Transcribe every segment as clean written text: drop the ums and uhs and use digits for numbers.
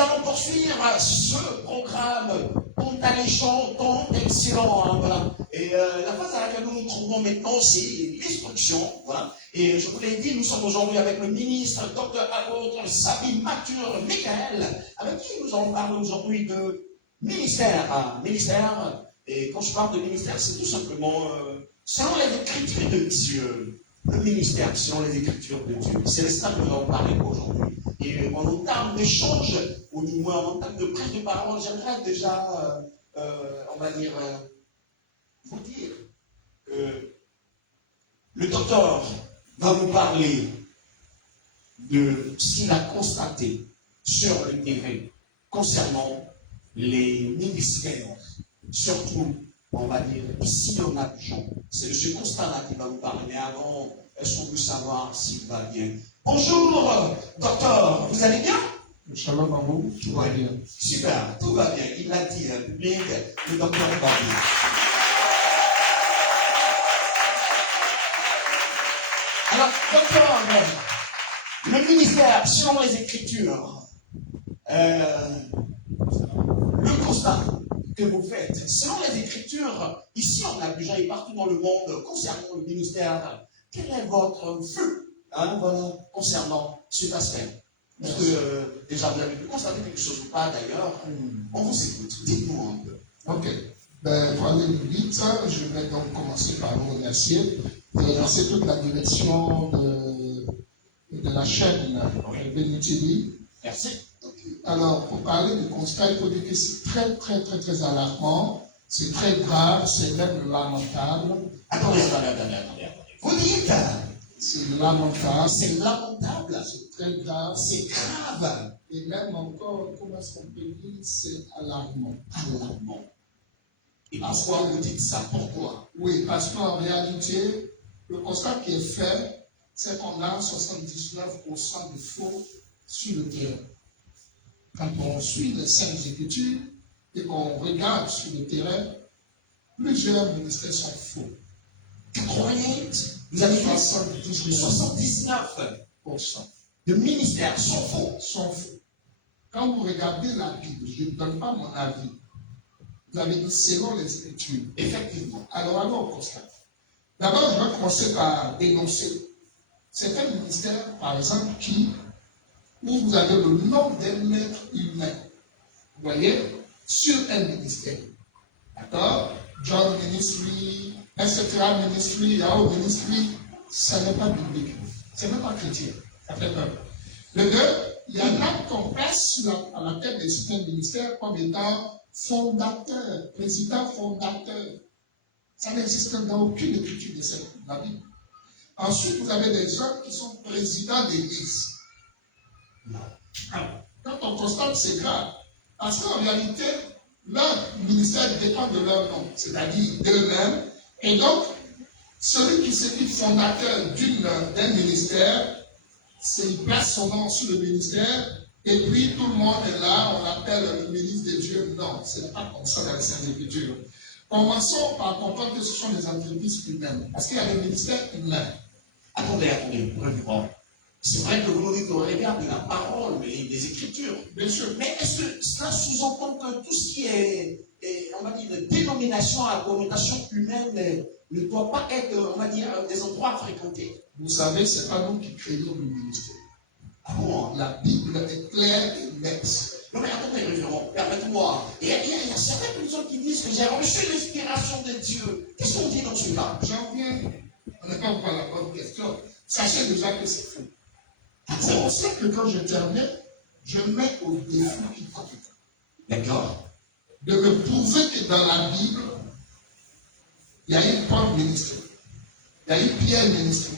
allons poursuivre ce programme tant alléchant, tant excellent. Hein, voilà. Et la phase à laquelle nous nous trouvons maintenant, c'est l'instruction. Voilà. Et je vous l'ai dit, nous sommes aujourd'hui avec le ministre, Dr. Apôtre Sabine Mature Michael, avec qui nous allons parler aujourd'hui de ministère. Hein, ministère, et quand je parle de ministère, c'est tout simplement selon les Écritures de Dieu. Le ministère, selon les Écritures de Dieu. C'est de ça que nous allons parler aujourd'hui. Et en entame d'échange, ou du moins en entame de prise de parole, j'aimerais déjà, on va dire, vous dire que le docteur va vous parler de ce qu'il a constaté sur le terrain concernant les ministères, surtout, on va dire, ici en Abidjan. C'est de ce constat-là qu'il va vous parler. Mais avant, est-ce qu'on peut savoir s'il va bien? Bonjour, docteur, vous allez bien? Shalom à vous, tout va bien. Super, tout va bien. Il l'a dit, public, le docteur va bien. Alors, docteur, le ministère, selon les Écritures, le constat que vous faites, selon les Écritures, ici en Abidjan et partout dans le monde, concernant le ministère, quel est votre feu voilà, concernant cet aspect? Parce que déjà vous avez pu constater quelque chose ou pas d'ailleurs, on vous écoute. Dites-nous un peu. Ok. Ben, pour aller vite, je vais donc commencer par vous remercier. Vous remercier toute la direction de la chaîne Béni. Merci. Alors, pour parler du constat, il faut dire que c'est très, très, très, très alarmant. C'est très grave, c'est même lamentable. Attendez. Vous dites, c'est lamentable. C'est lamentable. C'est très grave. C'est grave. Et même encore, comment est-ce qu'on peut dire, c'est alarmant. Alarmant. Et pourquoi vous dites ça? Pourquoi? Oui, parce qu'en réalité, le constat qui est fait, c'est qu'on a 79% de faux sur le terrain. Quand on suit les Saintes Écritures et qu'on regarde sur le terrain, plusieurs ministères sont faux. 88, vous avez dit 79% de ministères sont faux. Quand vous regardez la Bible, je ne donne pas mon avis. Vous avez dit selon les Écritures. Effectivement. Alors, allons au constat. D'abord, je vais commencer par dénoncer certains ministères, par exemple, où vous avez le nom d'un être humain. Vous voyez, sur un ministère. D'accord? John Ministry, etc. Ministry, Yahoo Ministry, ça n'est pas biblique. Ce n'est même pas chrétien. Ça fait peur. Le deux, il y en a qu'on place à la tête de certains ministères comme étant fondateur, président fondateur. Ça n'existe dans aucune écriture de la Bible. Ensuite, vous avez des hommes qui sont présidents d'église. Quand on constate, c'est grave. Parce qu'en réalité, leur ministère dépend de leur nom, c'est-à-dire d'eux-mêmes. Et donc, celui qui se dit fondateur d'un ministère, il place son nom sur le ministère, et puis tout le monde est là, on l'appelle le ministre de Dieu. Non, ce n'est pas comme ça dans les Saintes Écritures. Commençons par comprendre que ce sont des entreprises humaines. Parce qu'il y a des ministères humains. Attendez, c'est vrai que vous nous dites au regard de la parole, mais des Écritures. Bien sûr. Mais est-ce que cela sous-entend que tout ce qui est on va dire, dénomination à connotation humaine ne doit pas être, on va dire, des endroits fréquentés? Vous savez, ce n'est pas nous qui créons le ministère. Ah bon? La Bible est claire et nette. Non mais attendez, révérend, permettez-moi. Il y a certaines personnes qui disent que j'ai reçu l'inspiration de Dieu. Qu'est-ce qu'on dit dans ce cas? J'en viens. On n'est pas encore à la bonne question. Sachez déjà que c'est faux. C'est pour ça que quand je termine, je mets au défi quiconque. D'accord. De me prouver que dans la Bible, il y a eu Paul ministre, il y a eu Pierre ministre.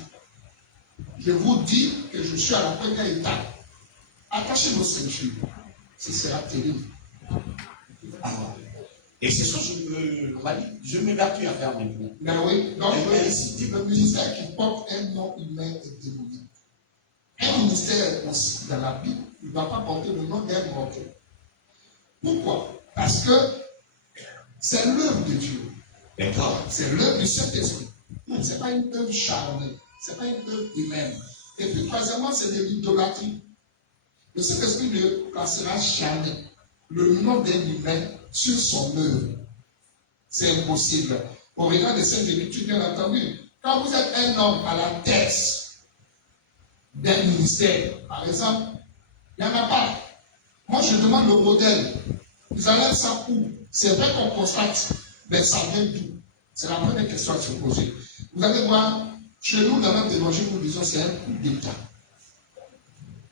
Je vous dis que je suis à la première étape. Attachez vos ceintures. Ce sera terrible. Ah, et c'est ça que je m'évertue à faire maintenant. Mais oui, donc le ministère qui porte un nom humain est démoniaque. Un ministère aussi, dans la Bible, il ne va pas porter le nom d'un mortel. Pourquoi? Parce que c'est l'œuvre de Dieu. D'accord. C'est l'œuvre du Saint-Esprit. Ce n'est pas une œuvre charnelle. Ce n'est pas une œuvre humaine. Et puis, troisièmement, c'est de l'idolâtrie. Le Saint-Esprit ne placera jamais le nom d'un humain sur son œuvre. C'est impossible. Au regard de cette études, bien entendu, quand vous êtes un homme à la tête d'un ministère, par exemple, il n'y en a pas. Moi, je demande le modèle. Vous enlèvez ça où? C'est vrai qu'on constate, mais ça vient d'où? C'est la première question à se poser. Vous allez voir, chez nous, dans notre évangile, nous disons c'est un coup d'État.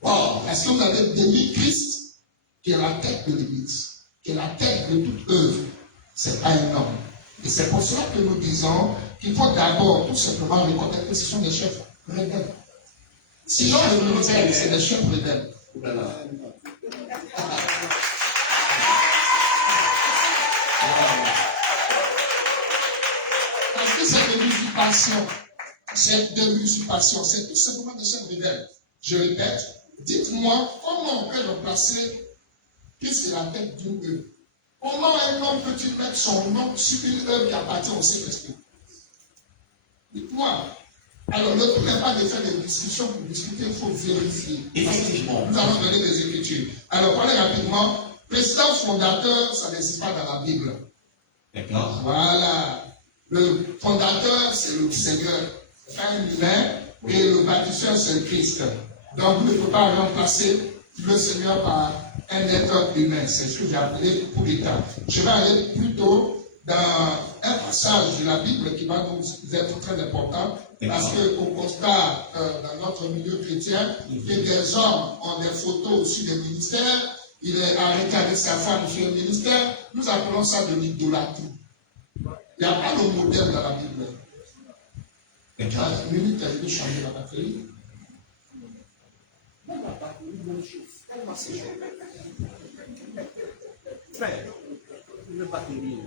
Or, est-ce que vous avez démis Christ, qui est la tête de l'Église, qui est la tête de toute œuvre? C'est pas un homme. Et c'est pour cela que nous disons qu'il faut d'abord tout simplement reconnaître que ce sont des chefs rebelles. Sinon, le ministère, c'est des chefs rebelles. Parce que cette usurpation, c'est tout simplement des chefs rebelles. Je répète, dites-moi comment on peut remplacer Christ est la tête d'une œuvre. Comment un homme peut-il mettre son nom sur une œuvre qui appartient au Saint-Esprit? Dites-moi. Alors, le tout n'est pas de faire des discussions pour discuter, il faut vérifier. Effectivement. Nous allons donner des écritures. Alors, parlez rapidement. Président fondateur, ça n'existe pas dans la Bible. D'accord. Voilà. Le fondateur, c'est le Seigneur. C'est pas un humain. Et le bâtisseur, c'est le Christ. Donc, vous ne pouvez pas remplacer le Seigneur par un être humain. C'est ce que j'ai appelé coup d'État. Je vais aller plutôt dans un passage de la Bible qui va nous être très important, parce qu'on constate dans notre milieu chrétien que des hommes ont des photos aussi des ministères. Il est arrêté avec sa femme sur le ministère. Nous appelons ça de l'idolâtrie. Il n'y a pas de modèle dans la Bible. D'accord. Une minute, elle veut changer la batterie. Le batterie.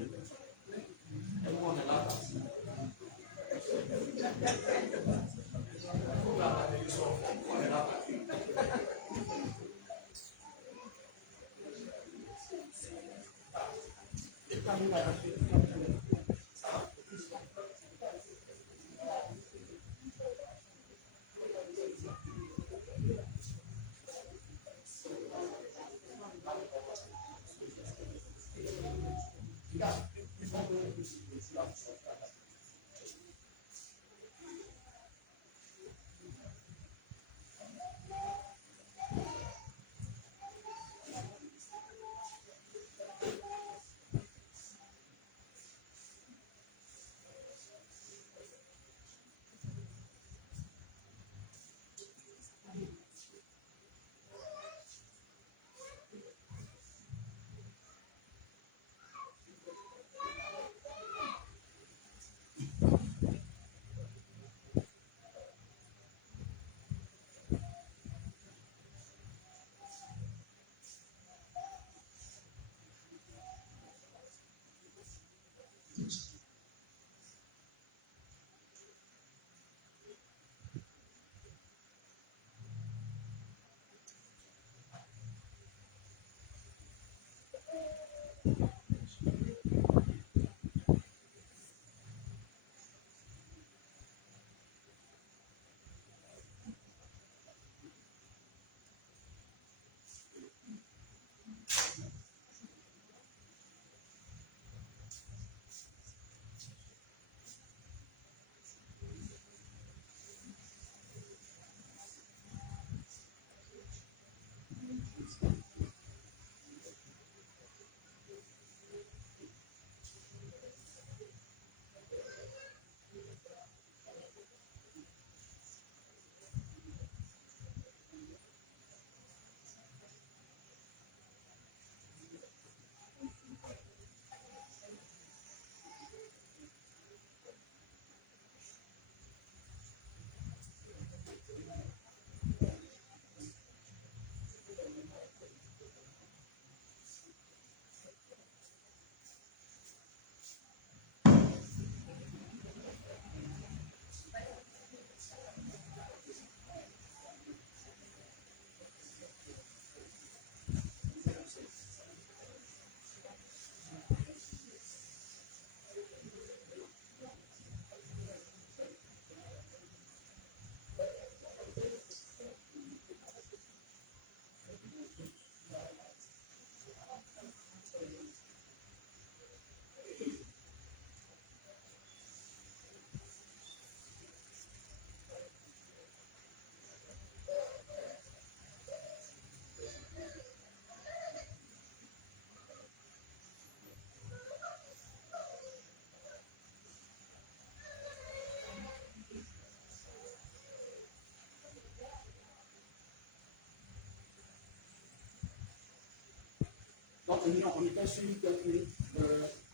Non, on n'est pas celui qui a fait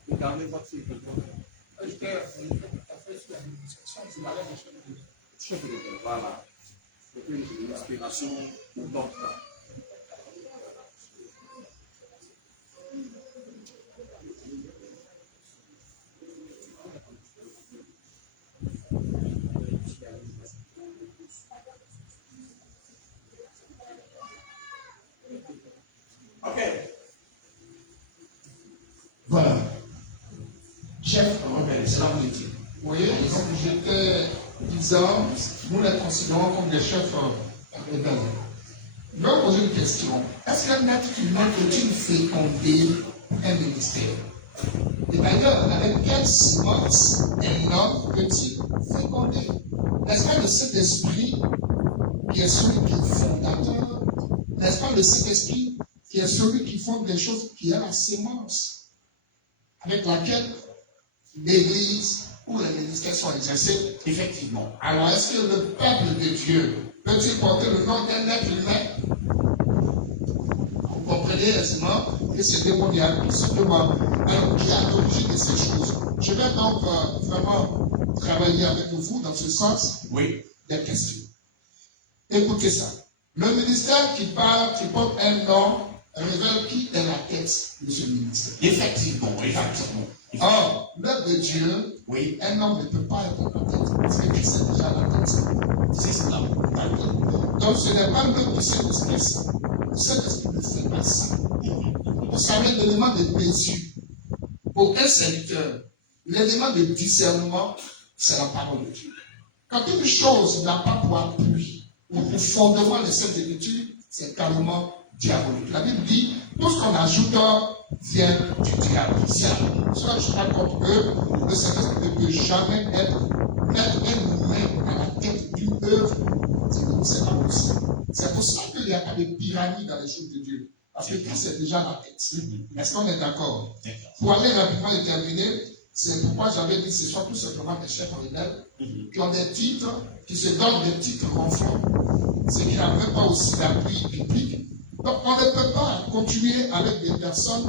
le carnet votre cycle. Chef de l'école, voilà. C'était une inspiration pour d'autres. Ok. Voilà. Chef rebelle, c'est la politique. Vous voyez, donc j'étais disant, nous les considérons comme des chefs rebelles. Je vais vous poser une question. Est-ce qu'un être humain peut-il féconder un ministère? Et d'ailleurs, avec quelle semence un homme peut-il féconder? N'est-ce pas le Saint-Esprit qui est celui qui est fondateur? N'est-ce pas le Saint-Esprit qui est celui qui fonde des choses, qui est la sémence avec laquelle l'Église ou les ministères sont exercés? Effectivement. Alors, est-ce que le peuple de Dieu peut-il porter le nom d'un être humain? Vous comprenez aisément que c'est démoniaque, tout simplement. Alors, qui est à l'origine de ces choses? Je vais donc vraiment travailler avec vous dans ce sens des questions. Écoutez ça. Le ministère qui porte un nom, révèle qui est la tête de ce ministère. Effectivement. Or, l'œuvre de Dieu, un homme ne peut pas être la tête, parce que Christ est déjà la tête. C'est cela. Donc, ce n'est pas l'œuvre du Saint-Esprit. Le Saint-Esprit ne fait pas ça. Vous savez, l'élément de mesure pour un serviteur, l'élément de discernement, c'est la parole de Dieu. Quand une chose n'a pas pour appui ou pour fondement les Saintes Écritures, c'est carrément diabolique. La Bible dit, tout ce qu'on ajoute vient du diable. Cela, je crois contre eux, le Saint-Esprit ne peut jamais mettre un humain à la tête d'une œuvre. C'est pas possible. C'est pour ça qu'il n'y a pas de pyramide dans les choses de Dieu. Parce que Christ est déjà la tête. Est-ce qu'on est d'accord? Pour aller rapidement et terminer, c'est pourquoi j'avais dit que ce sont tout simplement des chefs rebelles qui ont des titres, qui se donnent des titres ronflants, ce qui n'a même pas aussi d'appui biblique. Donc on ne peut pas continuer avec des personnes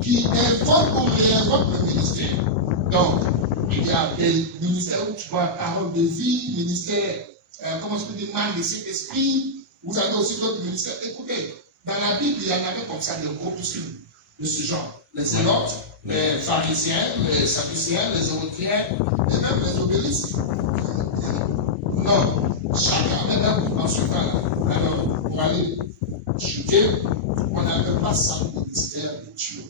qui invoquent ou réinvoquent le ministère. Donc, il y a des ministères où tu vois parole de vie, ministère, comment je peux dire, mal de cet esprit. Vous avez aussi d'autres ministères. Écoutez, dans la Bible, il y en avait comme ça des groupuscules de ce genre. Les zélotes, les pharisiens, les sadducéens, les zoroastriens, et même les obélisques. Non, chacun avait un groupe dans ce cas-là. Alors, pour aller chuter, on n'appelle pas ça ministère de Dieu.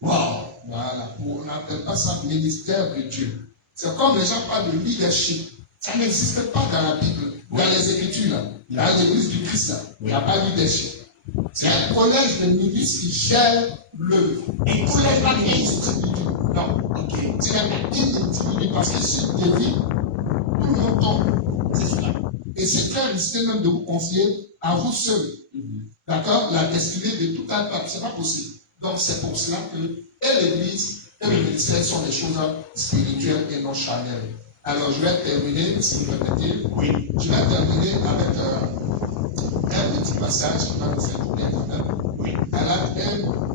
Wow! Voilà, on n'appelle pas ça ministère de Dieu. C'est comme les gens parlent de leadership. Ça n'existe pas dans la Bible, dans les Écritures, dans l'église du Christ. Il n'y a pas de leadership. C'est un collège de milices qui gère l'œuvre. Et tous les pas d'individus. Non, c'est un individu parce que si tu vis, tout le monde tombe. C'est cela. Et c'est très risqué même de vous confier à vous seul. D'accord? La destinée de tout un peuple, c'est pas possible. Donc c'est pour cela que et l'église et le ministère sont des choses spirituelles et non charnelles. Alors je vais terminer, si vous permettez. Je vais terminer avec un petit passage qui va nous faire tourner quand même. Galates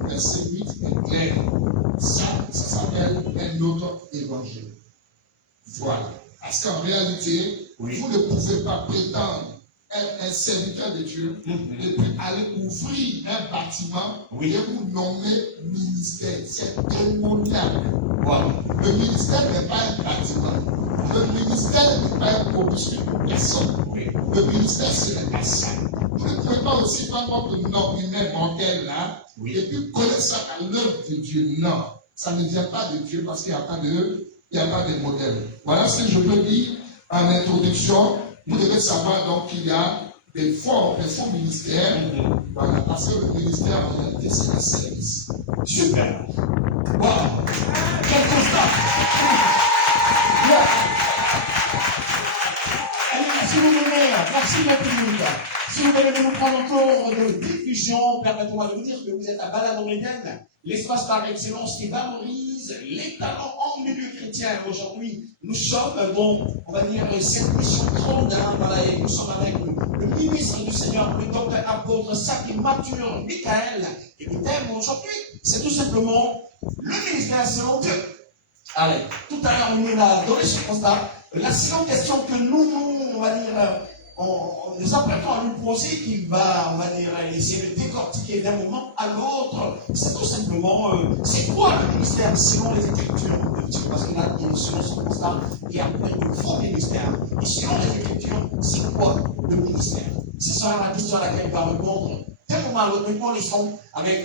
1, verset 8 est clair. Ça s'appelle un autre évangile. Voilà. Parce qu'en réalité, vous ne pouvez pas prétendre être un serviteur de Dieu et puis aller ouvrir un bâtiment et vous nommer ministère. C'est démoniaque. Le ministère n'est pas un bâtiment. Le ministère n'est pas un produit de personne. Le ministère, ce n'est pas ça. Vous ne pouvez pas aussi prendre votre nom humain mortel là et puis connaître ça à l'œuvre de Dieu. Non, ça ne vient pas de Dieu parce qu'il n'y a pas de modèle. Voilà ce que je peux dire en introduction. Vous devez savoir donc qu'il y a des faux ministères. Voilà, parce que le ministère en réalité c'est un service. Super. Wow. Quel constat. Allez, si vous voulez, merci mon public. Si vous voulez nous prendre encore de diffusion, permettez-moi de vous dire que vous êtes à Balade-en-Médiane, l'espace par excellence qui valorise les talents en milieu chrétien. Aujourd'hui, nous sommes dans, on va dire, cette mission grande, voilà, et nous sommes avec le ministre du Seigneur, le docteur apôtre Saki Mature Michael, et nous t'aimons aujourd'hui. c'est tout simplement le ministère selon Dieu. Allez, tout à l'heure, on nous a donné ce constat. La seconde question que nous, on va dire, on nous apprêtons à nous poser, qui va, on va dire, essayer de décortiquer d'un moment à l'autre, c'est tout simplement, c'est quoi le ministère selon les Écritures de Dieu? Parce que là, selon ce constat, il y a un faux ministère. Et selon les Écritures, c'est quoi le ministère? C'est ça la question à laquelle il va répondre d'un moment à l'autre. Nous laissons avec